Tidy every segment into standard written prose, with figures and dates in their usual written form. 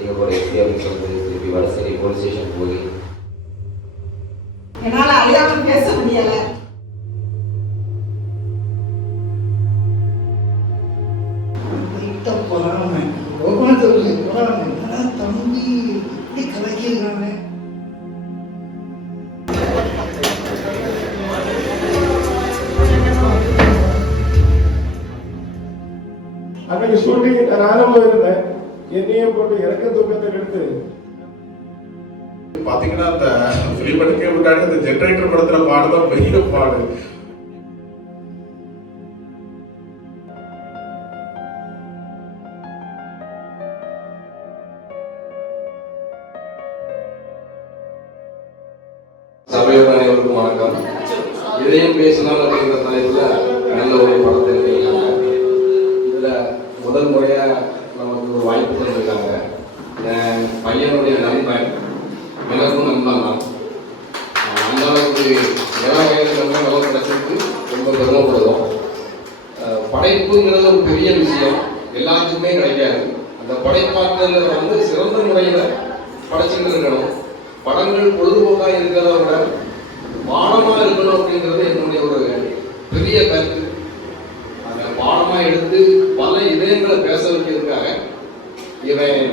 எங்கள் போகிற SP office வந்து திருப்பி வடசேரி போலீஸ் ஸ்டேஷன் போய் என்னால் அறியாமல் பேச முடியலை. தம்பி இப்படி கலக்கிறாங்க. அன்னைக்கு ஷூட்டிங் நானும் போயிருந்தேன். என்னையும் போட்டு இறக்க தூக்கத்தை எடுத்து பாத்தீங்கன்னா அந்த பிலிம் எடுக்க முன்னாடி அந்த ஜெனரேட்டர் படத்துல பாடுதான் பெரிய பாடு. சபையோர் அனைவருக்கும் வணக்கம். இதையும் பேசலாம் அப்படிங்கிற தலைப்புல நல்ல ஒரு படத்தை எடுத்திருக்காங்க. இதுல முதல் முறையா நமக்கு ஒரு வாய்ப்பு தந்திருக்காங்க. பையனுடைய நண்பன் எனக்கும் நண்பன் தான். அந்த அளவுக்கு இளம் வயதுல வேலை கிடைச்சிருக்கு ரொம்ப பெருமைப்படுவோம். படைப்புங்கிறது ஒரு பெரிய விஷயம், எல்லாத்துக்குமே கிடைக்காது. அந்த படைப்பாற்றல் வந்து சிறந்த முறையில் படைச்சுட்டு இருக்கணும். படங்கள் பொழுதுபோக்காக இருக்கிறத விட பாடமாக இருக்கணும் அப்படிங்கிறது என்னுடைய ஒரு பெரிய கருத்து. அந்த பாடமாக எடுத்து பல இதயங்களை பேச வைக்கிறதுக்காக இவன்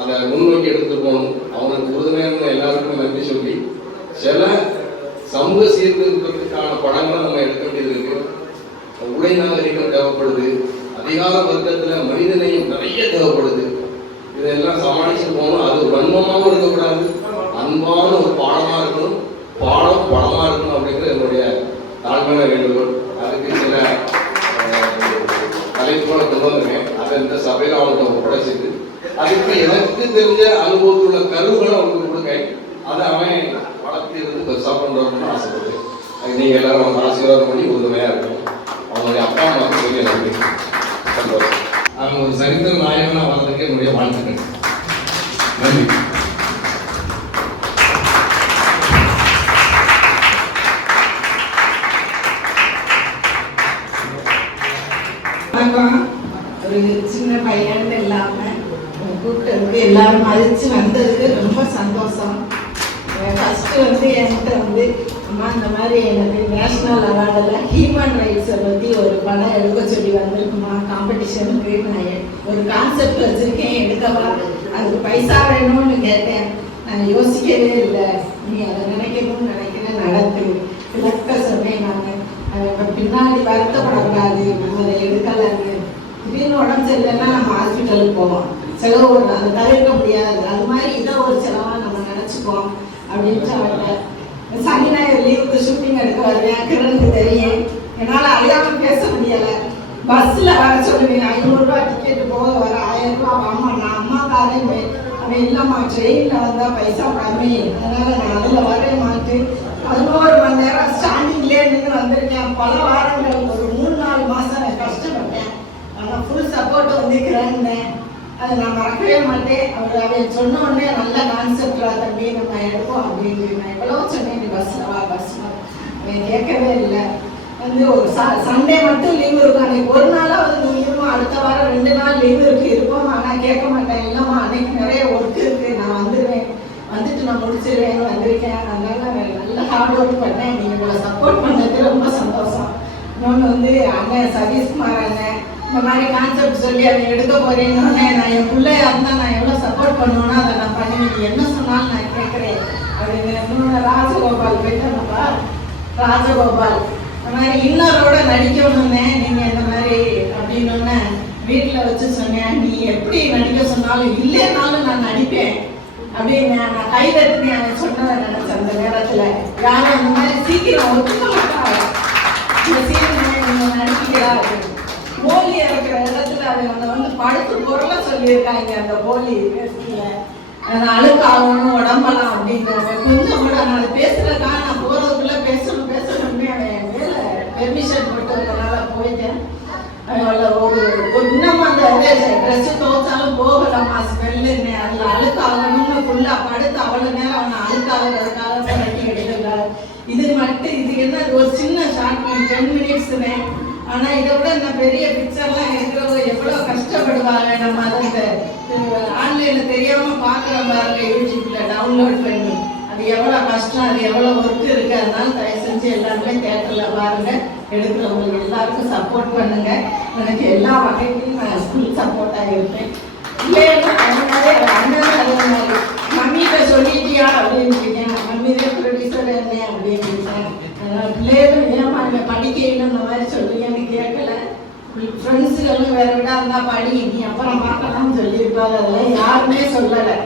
அதை முன்னோக்கி எடுத்துட்டு போகணும். அவனுக்கு உறுதுணையான எல்லாருக்குமே நன்றி சொல்லி சில சமூக சீர்திருத்தத்துக்கான படங்களை நம்ம எடுக்க வேண்டியது இருக்கு. உடை நாகரிகம் தேவைப்படுது, அதிகார வர்க்கத்தில் மனிதனையும் நிறைய தேவைப்படுது. இதெல்லாம் சமாளிச்சு போகணும். அது வன்மமாகவும் இருக்கக்கூடாது, அன்பான ஒரு பாடமாக இருக்கணும், பாடம் படமாக இருக்கணும் அப்படிங்கிறது என்னுடைய தாழ்மையான வேண்டுகோள். அதுக்கு சில தலைப்புகளை கொண்டு வந்துருக்கேன். அதை இந்த சபையில் அவங்களுக்கு ஒப்படைச்சிட்டு அதுக்கு எனக்கு தெரிஞ்ச அனுபவத்தில் உள்ள கருவுகளை அவங்களுக்கு கொடுக்கேன். அதை அவன் வளர்த்து இருந்து பெருசாக கொண்டு வரணும்னு ஆசைப்படுறேன். அது நீங்கள் எல்லாரும் அவங்க ஆசீர்வாதம் பண்ணி உறுதுணையாக இருக்கணும். அவங்களுடைய அப்பா அம்மாவுக்கு பெரிய நன்றி, சந்தோஷம். அவங்க ஒரு சரித்திர நாயகனாக வர்றதுக்கு என்னுடைய வாழ்த்துக்கள். நன்றி. ஒரு சின்ன பையன் இல்லாம கூப்பிட்டதுக்கு எல்லாரும் மதிச்சு வந்ததுக்கு ரொம்ப சந்தோஷம். ஃபர்ஸ்ட் வந்து என்கிட்ட வந்து அம்மா இந்த மாதிரி எனக்கு நேஷனல் அவார்டில் ஹியூமன் ரைட்ஸை பற்றி ஒரு படம் எடுக்க சொல்லி வந்திருக்குமா, காம்படிஷனுக்கு நான் ஒரு கான்செப்ட் வச்சுருக்கேன், எடுக்கவா, அதுக்கு பைசா வேணும்னு கேட்டேன். நான் யோசிக்கவே இல்லை. நீ அதை நினைக்கணும்னு நினைக்கிறேன், நடத்து இலக்க சொன்னேன். நான் பின்னாடி வருத்தப்படக்கூடாது, நம்ம அதை எடுக்கலான்னு. திடீர்னு உடம்பு சரியில்லைன்னா நம்ம ஹாஸ்பிட்டலுக்கு போவோம், செலவு அதை தவிர்க்க முடியாது. அது மாதிரி இதை ஒரு செலவாக நம்ம நினச்சிப்போம் அப்படின்ட்டு அவர்கிட்ட சனி ஞாயிறு லீவுக்கு ஷூட்டிங் எடுக்க வருவேன். கிரனுக்கு தெரியும், என்னால் அறியாமல் பேச முடியலை. பஸ்ஸில் வர சொல்லுவேன், 500 ரூபா டிக்கெட்டு போக வர 1000 ரூபா வாமா, நான் அம்மாக்காரன் அவன் இல்லைம்மா ட்ரெயினில் வந்தால் பைசா கம்மி, அதனால் நான் அதில் வரவே மாட்டேன். 11 மணி நேரம் ஸ்டாண்டிங்லேயே நின்று வந்திருக்கேன். பல வாரங்கள் ஒரு 3-4 மாதம் நான் கஷ்டப்பட்டேன். ஆனால் ஃபுல் சப்போர்ட் வந்து கிரன்னேன், அதை நான் மறக்கவே மாட்டேன். அவன் சொன்ன உடனே நல்ல கான்செப்டா தம்பி நம்ம எடுப்போம் அப்படின்னு நான் எவ்வளோ சொன்னேன், நீ பஸ்ஸில் வா பஸ்ஸில். அவன் கேட்கவே இல்லை. வந்து ஒரு சண்டே மட்டும் லீவு இருக்கும், அன்னைக்கு ஒரு நாளாவது நீ இருப்போம், அடுத்த வாரம் 2 நாள் லீவு இருக்கு இருப்போம். ஆனால் கேட்க மாட்டேன், இல்லைம்மா அன்னைக்கு நிறைய ஒர்க் இருக்கு, நான் வந்துடுவேன், வந்துட்டு நான் முடிச்சிருவேன்னு வந்திருக்கேன். அதனால நல்ல ஹார்ட் ஒர்க் பண்ணேன். நீங்கள் உங்களை சப்போர்ட் பண்ணதுக்கு ரொம்ப சந்தோஷம். இன்னொன்று வந்து அண்ணன் சதீஷ்குமார் அண்ணன் இந்த மாதிரி கான்செப்ட் சொல்லி அதை எடுக்க போறேன்னு நான் என் பிள்ளையா இருந்தால் நான் எவ்வளோ சப்போர்ட் பண்ணுவேன்னா அதை நான் பண்ணுவேன், நீ என்ன சொன்னாலும் நான் கேட்குறேன் அப்படின்னு. இன்னொன்று ராஜகோபால் போயிட்டேன்ப்பா, ராஜகோபால் இந்த மாதிரி இன்னரோட நடிக்கணும்னே நீங்கள் இந்த மாதிரி அப்படின்னு வீட்டில் வச்சு சொன்னேன். நீ எப்படி நடிக்க சொன்னாலும் இல்லைனாலும் நான் நடிப்பேன் அப்படின்னு நான் கைதட்டினேன். அவன் சொன்னதை நினைச்சேன் அந்த நேரத்தில். யாரும் அந்த மாதிரி சீக்கிரம் ஒத்துக்க மாட்டாங்க, இந்த சீக்கிரம் நடிக்கிறா அப்படின்னு. போலி இருக்கிற இடத்துல அவங்க வந்து படுத்து பொருளை சொல்லியிருக்காங்க. அந்த போலி அழுக்காகணும் உடம்பெல்லாம் அப்படிங்கிறாங்க. கொஞ்சம் கூட நான் அதை பேசுறதுக்காக நான் போறதுக்குள்ள பேசணும்னு அவன் மேல பெர்மிஷன் போட்டு அதனால போயிட்டேன். ஒரு இன்னும் அந்த ட்ரெஸ்ஸு துவைச்சாலும் போகலாமா ஸ்மெல்லுன்னு, அதில் அழுக்காகணும்னு ஃபுல்லாக படுத்து அவ்வளோ நேரம் அவனை அழுக்காகிறதுக்காக பழக்கி எடுக்கிறாரு. இது மட்டும் இது என்ன ஒரு சின்ன ஷார்ட் 10 மினிட்ஸுன்னு. ஆனால் இதை விட இந்த பெரிய பிக்சர்லாம் இருக்கிறவங்க எவ்வளோ கஷ்டப்படுவாங்க. நம்ம அதை ஆன்லைனில் தெரியாமல் பார்க்குற பாருங்க, யூடியூப்பில் டவுன்லோட் பண்ணி அது எவ்வளோ கஷ்டம், அது எவ்வளோ ஒர்க் இருக்குது. அதனால தயவு செஞ்சு எல்லாருமே தேட்டரில் பாருங்கள். எடுக்கிறவங்களுக்கு எல்லாருக்கும் சப்போர்ட் பண்ணுங்கள். எனக்கு எல்லா வகையிலையும் நான் ஃபுல் சப்போர்ட்டாக இருப்பேன். மம்மிகிட்ட சொல்லிட்டியா அப்படின்னு இருக்கேன். மம்மிதே ப்ரொடியூசர் என்ன அப்படின்னு இருக்கேன். அதனால் பிள்ளைகளும் ஏமா இல்லை படிக்கையில் இந்த மாதிரி சொல்லுங்கன்னு கேட்கல. ஃப்ரெண்ட்ஸுகளும் வேறு விட இருந்தால் படி, நீ அப்புறம் பார்க்கலாம்னு சொல்லியிருப்பாரு. அதெல்லாம் யாருமே சொல்லலை.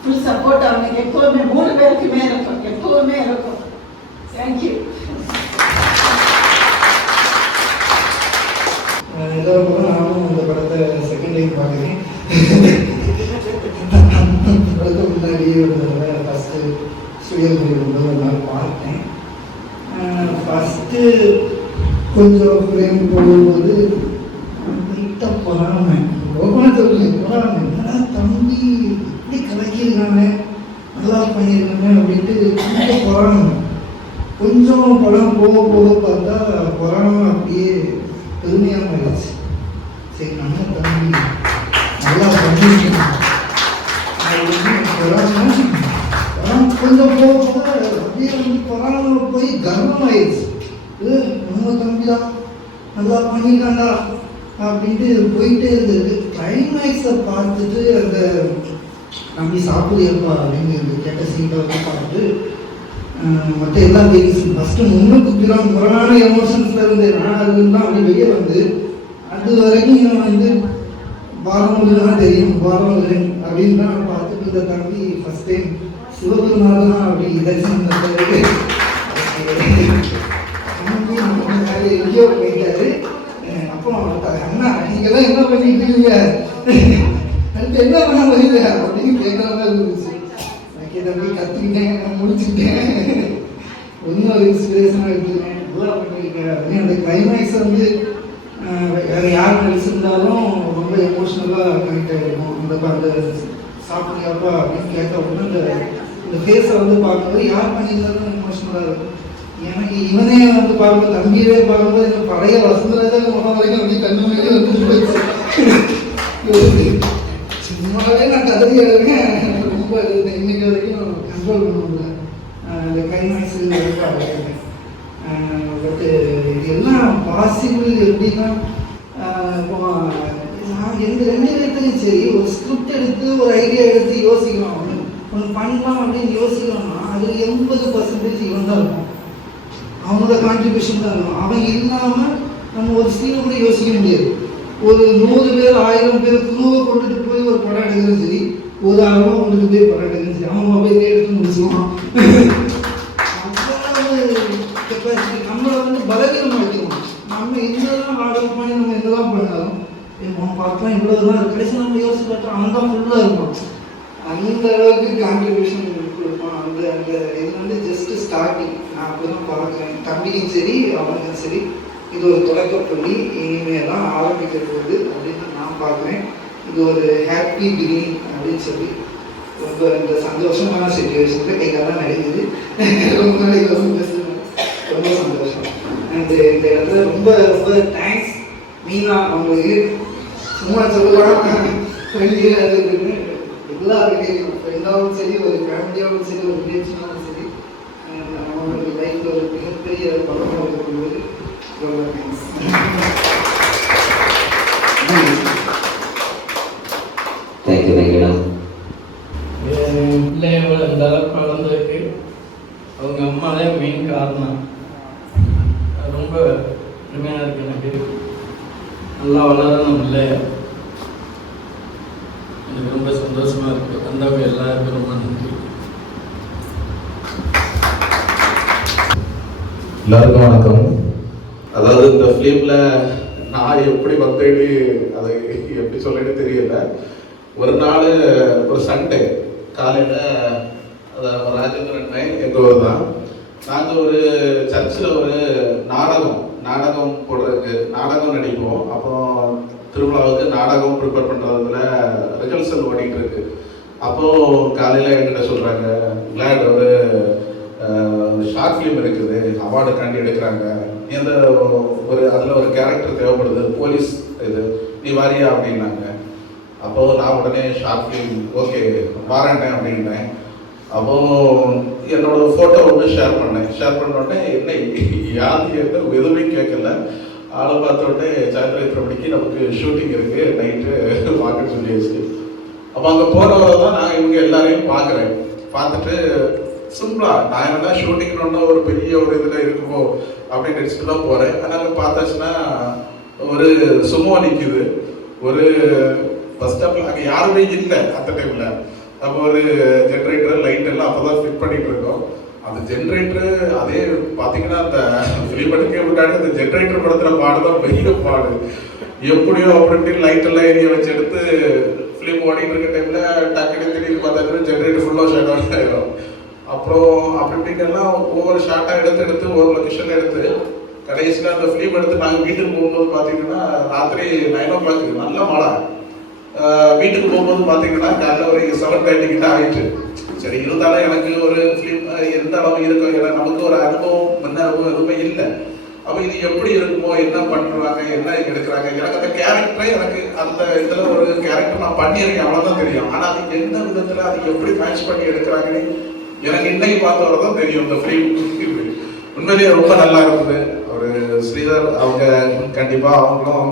ஃபுல் சப்போர்ட் அவனுக்கு எப்போவுமே 3 பேருக்குமே இருக்கும், எப்போவுமே இருக்கும். தேங்க்யூ. நானும் இந்த படத்தை செகண்ட் டைம் பார்க்குறேன். படத்தை முன்னாடியே ஒரு தடவை ஃபஸ்ட்டு ஸ்டுடியோ போயிருக்கும்போது ஒரு நாள் பார்த்தேன். ஃபஸ்ட்டு கொஞ்சம் ஃப்ரேம் போகும்போது லைட்டாக பொறாமை, ஓப்பனாக சொல்லுங்க, பொறாமை. என்னடா தம்பி இப்படி கலக்கியிருக்காங்க, நல்லா பண்ணியிருக்காங்க அப்படின்ட்டு கொஞ்சம் பொறாமை. கொஞ்சம் படம் போக போக பார்த்தா பொறாமை அப்படியே பெருமையாக ஆயிடுச்சு. சரி, நம்ம தம்பி நல்லா பண்ணியிருக்கோம் கொஞ்சம் போக போக அப்படியே வந்து பொறாமை போய் கர்வம் ஆயிடுச்சு. நம்ம தம்பி தான் நல்லா பண்ணியிருக்காண்டா அப்படின்ட்டு போயிட்டே இருந்தது. கிளைமேக்ஸை பார்த்துட்டு அந்த தம்பி சாப்பிடுப்பா அப்படின்னு கேட்ட சீட்டை வந்து பார்த்துட்டு மற்ற எல்லா லேடிஸும் ஃபஸ்ட்டு முன்னுக்கு புறமான எமோஷன்ஸில் இருந்து நான் அதுதான் அப்படி வெளியே வந்து அது வரைக்கும் வந்து பாரம்பரியம் தான் தெரியும், பாரம்பரியம் அப்படின்னு தான் நான் பார்த்துட்டு இந்த தம்பி ஃபஸ்ட் டைம் சிவபெருமாள் தான் அப்படி தரிசனம் பண்ணுறது எங்கேயோ போயிட்டாரு. அப்போ அண்ணா நீங்கெல்லாம் என்ன பண்ணிக்கிறீங்க, அடுத்து என்ன பண்ண போறீங்க அப்படின்னு கேட்கறதா இருந்துச்சு. எனக்கு தம்பி கற்றுக்கிட்டேன், நான் முடிச்சுட்டேன், ஒன்றும் ஒரு இன்ஸ்பிரேஷனாக எடுத்துருக்கேன், நல்லா பண்ணியிருக்கேன் அப்படின்னு. அந்த கிளைமேக்ஸை வந்து வேறு யார் நடிச்சிருந்தாலும் ரொம்ப எமோஷ்னலாக கனெக்ட் ஆகிருக்கும். அந்த சாப்பிட்றியாப்பா அப்படின்னு கேட்ட உடனே இந்த ஃபேஸை வந்து பார்க்கும்போது யார் பண்ணியிருந்தாலும் எமோஷ்னலாக இருக்கும். எனக்கு இவனே வந்து பார்க்கும்போது, தம்பியவே பார்க்கும்போது எனக்கு பழைய வசந்தராஜா முகம் வரைக்கும் அப்படி கண்ணு மேலே வந்து போயிடுச்சு. சும்மாவே நான் கதறி எழுதுறேன், ரொம்ப எழுதுறேன். இன்னைக்கு வரைக்கும் கண்ட்ரோல் பண்ண முடியல. இந்த கிளைமேக்ஸ் ரொம்ப அழகாக. பட் இது எல்லாம் பாசிபிள் எப்படின்னா, நான் எந்த 2 இடத்துலையும் சரி ஒரு ஸ்கிரிப்ட் எடுத்து ஒரு ஐடியா எடுத்து யோசிக்கலாம், ஒன்று பண்ணலாம் அப்படின்னு யோசிக்கலாம்னா அது 80% இவன் தான் இருக்கும், அவனோட கான்ட்ரிபியூஷன் தான் இருக்கும். அவன் இல்லாமல் நம்ம ஒரு சீனை கூட யோசிக்க முடியாது. ஒரு 100 பேர் 1000 பேர் குழுவை கொண்டுட்டு போய் ஒரு படம் எடுக்கிறது சரி, ஒரு ஆளுமா கொண்டுட்டு போய் படம் எடுக்கிறது சரி, அவன் மொபைலே எடுத்து முடிச்சுவான். கெப்பாசிட்டி நம்மளை வந்து பலவீனமாக வைக்கணும். நம்ம என்னதான் ஆர்டர் பண்ணி நம்ம என்னதான் பண்ணாலும் அவன் பார்க்கலாம் இவ்வளோதான் கடைசி நம்ம யோசிச்சு பார்த்தா அவன் தான் ஃபுல்லாக இருப்பான். அந்த அளவுக்கு கான்ட்ரிபியூஷன் கொடுப்பான். அந்த அந்த இது வந்து ஜஸ்ட் ஸ்டார்டிங். நான் அப்படி தான் பார்க்குறேன். தம்பிக்கும் சரி அவனுக்கும் சரி இது ஒரு தொடக்கப்பள்ளி, இனிமேல் தான் ஆரம்பிக்க போகுது அப்படின்னு நான் பார்க்குறேன். இது ஒரு ஹாப்பி பிகினிங் அப்படின்னு சொல்லி ரொம்ப இந்த சந்தோஷமான சுச்சுவேஷனில் கைகாலாம் நடக்குது. ரொம்ப நாளைக்கு ரொம்ப பேசுகிறேன், ரொம்ப சந்தோஷம். அண்ட் இந்த இடத்துல ரொம்ப ரொம்ப தேங்க்ஸ் மீனா அவங்களுக்கு. சும்மா சொல்லலாம் வெளியே எல்லாருமே ஃப்ரெண்டாகவும் சரி, ஒரு ஃபேமிலியாகவும் சரி, ஒரு ரிலேஷனாகவும் சரி, அவங்களுக்கு லைஃப்பில் ஒரு மிகப்பெரிய பலமாக இருக்கும்போது ரொம்ப தேங்க்ஸ். தேங்க்யூ வெங்கடா. பிள்ளைகள் இந்த அளவுக்கு வளர்ந்ததுக்கு அவங்க அம்மா தான் மெயின் காரணம். ரொம்ப பெருமையாக இருக்குது எனக்கு. நல்லா வளரணும் பிள்ளைய, எனக்கு ரொம்ப சந்தோஷமாக இருக்குது. வந்தவங்க எல்லாருக்கும் ரொம்ப நன்றி. எல்லாருக்கும் வணக்கம். அதாவது இந்த ஃபிலிமில் நான் எப்படி வந்தேன்னு அதை எப்படி சொல்லணும்னு தெரியல. ஒரு நாள் ஒரு சண்டே காலையில், அதாவது ராஜேந்திரன் எங்கள் ஊர் தான், நாங்கள் ஒரு சர்ச்சில் ஒரு நாடகம் போடுறதுக்கு நாடகம் நடிப்போம். அப்புறம் திருவிழாவுக்கு நாடகம் ப்ரிப்பேர் பண்ணுறதுல ரிஹர்சல் ஓடிட்டு இருக்கு. அப்போது காலையில் என்கிட்ட சொல்கிறாங்க, கிளாட் ஒரு ஷார்ட் ஃபிலிம் இருக்குது, அவார்டுக்காண்டி எடுக்கிறாங்க, நீ அந்த ஒரு அதில் ஒரு கேரக்டர் தேவைப்படுது, போலீஸ் இது, நீ வாரியா அப்படின்னாங்க. அப்போ நான் உடனே ஷார்ட் ஃபிலிம் ஓகே வரேன் அப்படின்னேன். அப்போ என்னோட ஃபோட்டோ வந்து ஷேர் பண்ண உடனே என்ன யாரு என்ன எதுவுமே கேட்கல. ஆளை பார்த்த உடனே சாயந்தரம் 8:30 மணிக்கு நமக்கு ஷூட்டிங் இருக்கு நைட்டு வாங்கன்னு சொல்லியாச்சு. அப்போ அங்கே போகிறவரை தான் நான் இவங்க எல்லாரையும் பார்க்குறேன். பார்த்துட்டு சிம்பிளா நான் என்னன்னா ஷூட்டிங்னு ஒரு பெரிய ஒரு இதில் இருக்குமோ அப்படின்னு நினச்சிட்டு தான் போகிறேன். ஆனால் அங்கே பார்த்தாச்சுன்னா ஒரு சுமோ நிற்கிது. ஒரு பஸ் ஸ்டாப்பில் அங்கே யாருமே இல்லை அந்த டைமில். அப்போ ஒரு ஜென்ரேட்டர் லைட் எல்லாம் அப்போ தான் ஃபிட் பண்ணிட்டு இருக்கோம். அந்த ஜென்ரேட்டரு அதே பார்த்தீங்கன்னா அந்த ஃபிலிம் எடுக்க முன்னாடி அந்த ஜென்ரேட்டர் படத்துல பாடுதான் பெரிய பாடு. எப்படியோ அப்படி லைட் எல்லாம் ஏரியா வச்சு எடுத்து ஃபிலிம் ஓடிட்டு இருக்க டைம்ல டக்குனு திடீர்னு பார்த்தா ஜென்ரேட்டர் ஃபுல்லாக ஷட் டவுன் ஆயிடும். அப்புறம் அப்படி எல்லாம் ஒவ்வொரு ஷார்ட்டாக எடுத்து ஒரு லொக்கேஷன் எடுத்து கடைசியில் அந்த ஃபிலிம் எடுத்து நாங்கள் வீட்டுக்கு போகும்போது பார்த்தீங்கன்னா ராத்திரி 9 o'clock நல்ல மழை. வீட்டுக்கு போகும்போது பார்த்தீங்கன்னா காலையில் ஒரு 7:30 கிட்ட ஆயிடுச்சு. சரி இருந்தாலும் எனக்கு ஒரு ஃபிலிம் எந்த அளவு இருக்கும், ஏன்னா நமக்கு ஒரு அனுபவம் முன்ன அனுபவம் எதுவுமே இல்லை. அப்போ இது எப்படி இருக்குமோ, என்ன பண்ணுறாங்க, என்ன எடுக்கிறாங்க, எனக்கு அந்த கேரக்டரே எனக்கு அந்த இதில் ஒரு கேரக்டர் நான் பண்ணியிருக்கேன் அவ்வளோதான் தெரியும். ஆனால் அது எந்த விதத்தில் அது எப்படி மேட்ச் பண்ணி எடுக்கிறாங்கன்னு எனக்கு இன்னைக்கு பார்த்தவரை தான் தெரியும். இந்த ஃபிலிம் உண்மையிலேயே ரொம்ப நல்லா இருந்தது. ஒரு ஸ்ரீதர் அவங்க கண்டிப்பாக அவங்க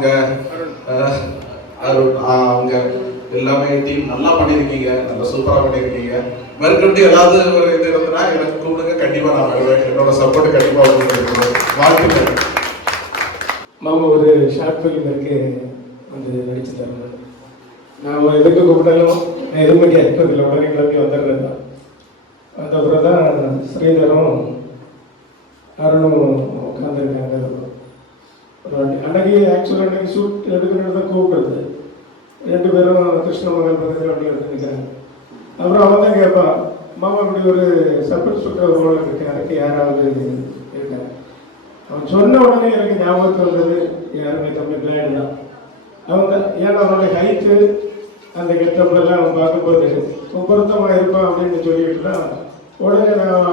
அவங்க எல்லாமே டீம் நல்லா பண்ணியிருக்கீங்க, நல்லா சூப்பராக பண்ணியிருக்கீங்க. மறுபடி ஏதாவது ஒரு இது இருந்ததுன்னா எனக்கு கூப்பிடுங்க, கண்டிப்பாக நான் வருவேன். என்னோட சப்போர்ட் கண்டிப்பாக உங்களுக்கு வாழ்த்துக்கள். மாமா ஒரு ஷார்ட் ஃபிலிம் இருக்கு வந்து நடிச்சு தரணும். நான் எதுக்கு கூப்பிட்டாலும் நான் எதுவுமே கேட்கறதில்ல, உடனே கிளம்பி வந்துடுறது தான். அதுக்கப்புறம் தான் ஸ்ரீதரும் அருணும் உட்காந்துருக்காங்க. அன்னைக்கு ஆக்சுவலாக அன்னைக்கு ஷூட் எடுக்கிறது தான் கூப்பிடுறது. 2 பேரும் கிருஷ்ணமங்கல் பக்கத்தில் வண்டியில் எடுத்துக்கிறாங்க. அப்புறம் அவன் தான் கேட்பான், மாமா இப்படி ஒரு சப்போர்ட் ஷூட்டர் ரோல் இருக்கு, அதுக்கு யாராவது இருக்காங்க. அவன் சொன்ன உடனே எனக்கு ஞாபகத்தில் வந்தது யாருமே தம்பி பிளான் தான். அவன் தான் ஏன்னா அவனுடைய ஹைட்டு அந்த கெட்டப்லாம் அவன் பார்க்கும்போது பொருத்தமாக இருப்பான் அப்படின்னு சொல்லிட்டு தான் உடனே நான்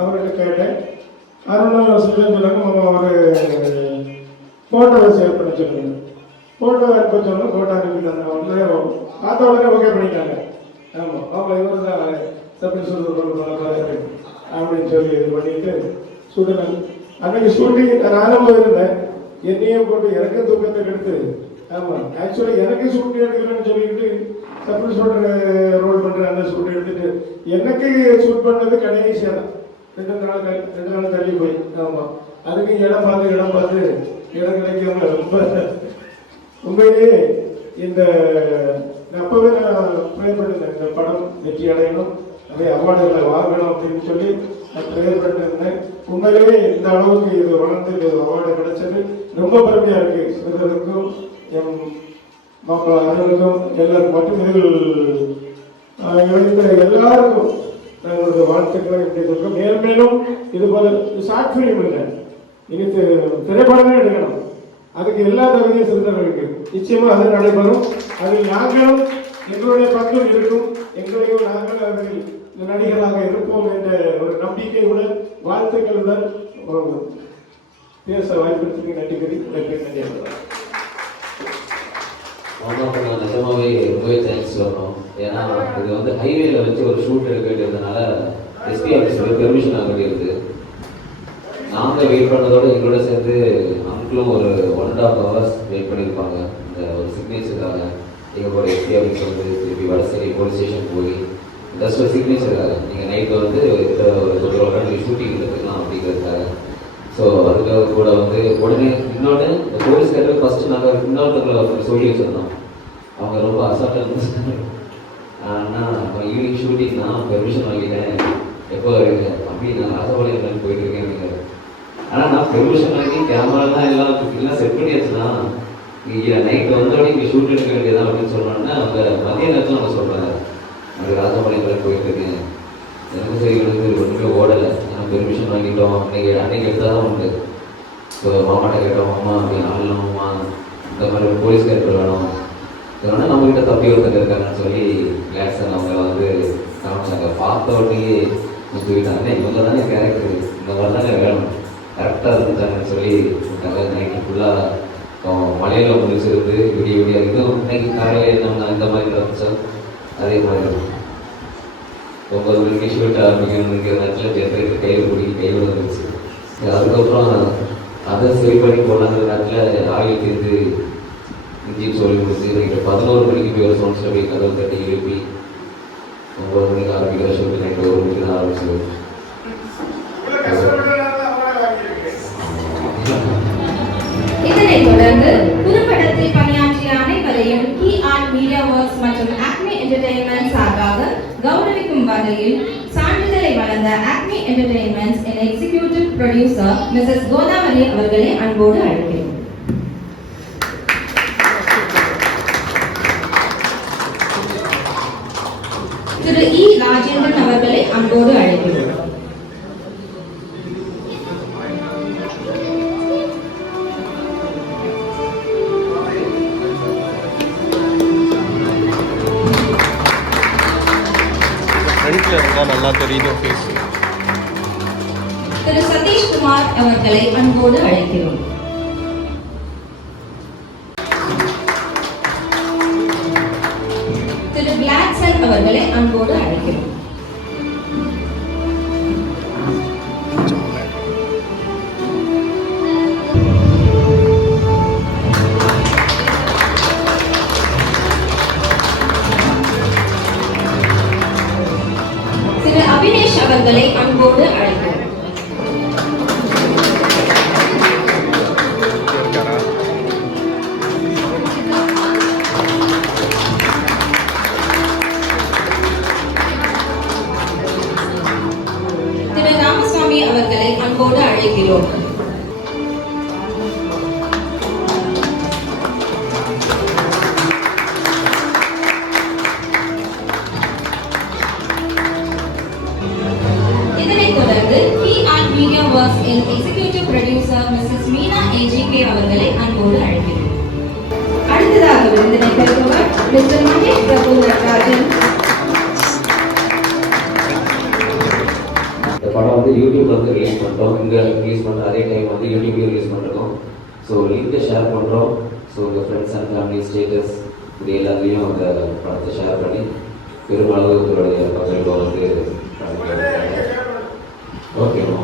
அவர்கிட்ட கேட்டேன். அருணாலும் சொன்னாங்க, ஒரு ஃபோட்டோவை ஷேர் பண்ண சொல்லுங்க. ஃபோட்டோ அனுப்ப சொன்னோம், ஃபோட்டோ அனுப்பிட்டாங்க. வந்து பார்த்த உடனே ஓகே பண்ணிட்டாங்க. ஆமாம் அவங்க இவர் தான் சப்போர்ட் ஷூட்டர் அப்படின்னு சொல்லி இது பண்ணிட்டு ஷூட்டிங் அன்னைக்கு ஷூட்டிங் நானும் போயிருந்தேன். என்னையும் போட்டு எனக்கு தூக்கத்தை எடுத்து ஆமாம் ஆக்சுவலாக எனக்கு ஷூட்டிங் எடுக்கிறேன்னு சொல்லிட்டு சப்போர்ட் ஷூட்டர் ரோல் பண்ணுற அந்த ஷூட் எடுத்துட்டு எனக்கு ஷூட் பண்ணது கடைசியாக தான் 2 நாள் தள்ளி போய். ஆமாம் அதுக்கு இடம் பார்த்து இடம் கிடைக்காம ரொம்ப உண்மையிலேயே இந்த அப்பவே நான் ப்ரேயர் பண்ணியிருந்தேன், இந்த படம் வெற்றி அடையணும், நிறைய அவார்டுகளை வாங்கணும் அப்படின்னு சொல்லி நான் ப்ரேயர் பண்ணியிருந்தேன். உண்மையிலேயே இந்த அளவுக்கு இது வளர்ந்து இது அவார்டு கிடைச்சது ரொம்ப பெருமையாக இருக்கு. சிறுவருக்கும் என் மக்கள் அனைவருக்கும் எல்லாருக்கும் மற்றும் இதில் எல்லாருக்கும் நாங்களுடைய வாழ்த்துக்களை எப்படி சொல்றோம். மேலும் இது போல ஷார்ட் ஃபிலிம் இல்லை, இனி திரைப்படமே எடுக்கணும். அதுக்கு எல்லா தகுதியும் சிறுவர்களுக்கு நிச்சயமா அது நடைபெறும். அதில் நாங்களும் எங்களுடைய பங்கும் இருக்கும். எங்களையும் நாங்கள் அதில் நடிகராக இருப்போம் என்ற ஒரு நம்பிக்கையுடன் வாழ்த்துக்களுடன் பேச வாய்ப்பு நன்றி. மாமாவுக்கு நான் நிஜமாவே ரொம்பவே தேங்க்ஸ் சொல்லணும். ஏன்னா இது வந்து ஹைவேல வச்சு ஒரு ஷூட் எடுக்க வேண்டியதுனால எஸ்பி ஆஃபீஸில் பெர்மிஷன் ஆக வேண்டியிருக்கு. நாங்கள் வெயிட் பண்ணதோடு எங்களோட சேர்ந்து அங்கிளும் ஒரு 1.5 hours வெயிட் பண்ணியிருப்பாங்க இந்த ஒரு சிக்னேச்சருக்காக. எங்களோட எஸ்பி ஆஃபீஸ் வந்து திருப்பி வடசேரி போலீஸ் ஸ்டேஷன் போய் ஜஸ்ட் ஒரு சிக்னேச்சருக்காக நீங்கள் நைட்டு வந்து ஒரு ஷூட்டிங் எடுத்துக்கலாம் அப்படிங்கிறதுக்காக. ஸோ அதுக்காக கூட வந்து உடனே இன்னொன்று இந்த போலீஸ்காரர் ஃபஸ்ட்டு நாங்கள் இன்னொருத்தவங்களை சொல்லி வச்சுருந்தோம். அவங்க ரொம்ப அசால்ட்டாக இருந்துச்சு. ஆனால் ஈவினிங் ஷூட்டிங் தான் பெர்மிஷன் வாங்கிட்டேன், எப்போ அப்படி நான் ராசபாளையம் போயிட்டு இருக்கேன் அப்படிங்கிறார். ஆனால் நான் பெர்மிஷன் வாங்கி கேமராலாம் எல்லாம் செட் பண்ணியாச்சுன்னா நீங்கள் நைட்டு வந்தோடனே இங்கே ஷூட் எடுக்க வேண்டியதான் அப்படின்னு சொன்னோன்னா அவங்க மதிய நேரத்தில் அவங்க சொல்கிறாங்க, அது ராசபாளையம் போயிட்டு இருக்கேன், எனக்கு சரி வந்து ஒன்றுமே ஓடலை, நான் பெர்மிஷன் வாங்கிட்டோம், அன்னைக்கு எடுத்தால் தான் உண்டு. ஸோ மாமாட்ட கேட்டோம், மாமா அப்படி ஆடலாமா, இந்த மாதிரி போலீஸ் கேரக்டர் வேணும், இதனால நம்மகிட்ட தப்பி ஒருத்தர் இருக்காங்கன்னு சொல்லி கிளாஸில் அவங்க வந்து காமிச்சாங்க. பார்த்த உடனே சொல்லிட்டாங்க, இவங்க தானே கேரக்டர், இந்த மாதிரி தானே வேணும், கரெக்டாக இருந்துட்டாங்கன்னு சொல்லி நைட்டு ஃபுல்லாக மலையில் முடிச்சிருந்து விடிய விடிய இதுவும் இன்னைக்கு காலையில் நம்ம இந்த மாதிரி நடந்துச்சோம் அதே மாதிரி 9 மணிக்கு ஷூட் ஆரம்பிக்கணுங்கிற நேரத்தில் ஜென்ரேட்டர் கையில் பிடிக்கி கையோட இருந்துச்சு. அதுக்கப்புறம் அதை சரி பண்ணி போனாங்கிற நேரத்தில் ஆயில் தீர்ந்து இன்ஜின் சொல்லி முடிச்சு நைட்டு 11 மணிக்கு போய் ஒரு சவுண்ட்ஸில் போய் கதவு தட்டி எழுப்பி 9 மணிக்கு ஆரம்பிக்கிற ஷூட் நைட்டு 1 மணிக்கு தான் ஆரம்பிச்சது. இதனைத் தொடர்ந்து குறும்படத்தில் பணியாற்றிய அனைவரையும் கீ ஆர்ட் மீடியா ஒர்க்ஸ் மற்றும் ஆக்மி என்டர்டெயின்மெண்ட் சார்பாக கௌரவிக்கும் வகையில் சான்றிதழை வழங்க ஆக்மி என்டர்டெயின்மெண்ட்ஸ் என் எக்ஸிகியூட்டிவ் ப்ரொடியூசர் மிஸ்ஸஸ் கோதாவரி அவர்களை அன்போடு அழைக்கிறோம். திரு இ ராஜேந்திரன் அவர்களை அன்போடு அழைக்கிறோம். நல்லா தெரியும் ஃபேஸ். திரு சதீஷ்குமார் அவர்களை அன்போடு அழைக்கிறோம். திரு பிளாக்சன் அவர்களை அன்போடு அழைக்கிறோம். திரு அபினேஷ் அவர்களை அன்போடு அழைக்கிறோம். திரு ராமசாமி அவர்களை அன்போடு அழைக்கிறோம். இதனைத் தொடர்ந்து கீ ஆர்ட் மீடியா ஒர்க்ஸ் இன் executive producer Mrs Meena AGK அவர்களை அன்போடு அழைக்கிறோம். அடுத்ததாக விருந்தினை பெறுபவர் மிஸ்டர் மகேஷ் பிரபு நடராஜன். இந்த படம் வந்து யூடியூப்ல வந்து ரிலீஸ் பண்ணுறோம். இங்கே ரிலீஸ் பண்ணுற அதே டைம் வந்து யூடியூப்லேயும் ரிலீஸ் பண்ணுறோம். ஸோ லிங்கை ஷேர் பண்ணுறோம். ஸோ உங்கள் ஃப்ரெண்ட்ஸ் அண்ட் ஃபேமிலி ஸ்டேட்டஸ் இது எல்லாத்துலேயும் அந்த படத்தை ஷேர் பண்ணி பெருமளவு உங்களுடைய பங்களிப்பை வந்து ஓகேம்மா.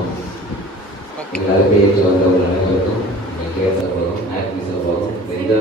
எங்கள் பேஜ் வந்து அவங்க அனைவருக்கும் கேஸ் ஆகும் ஆக்டிஸ் ஆகும் எந்த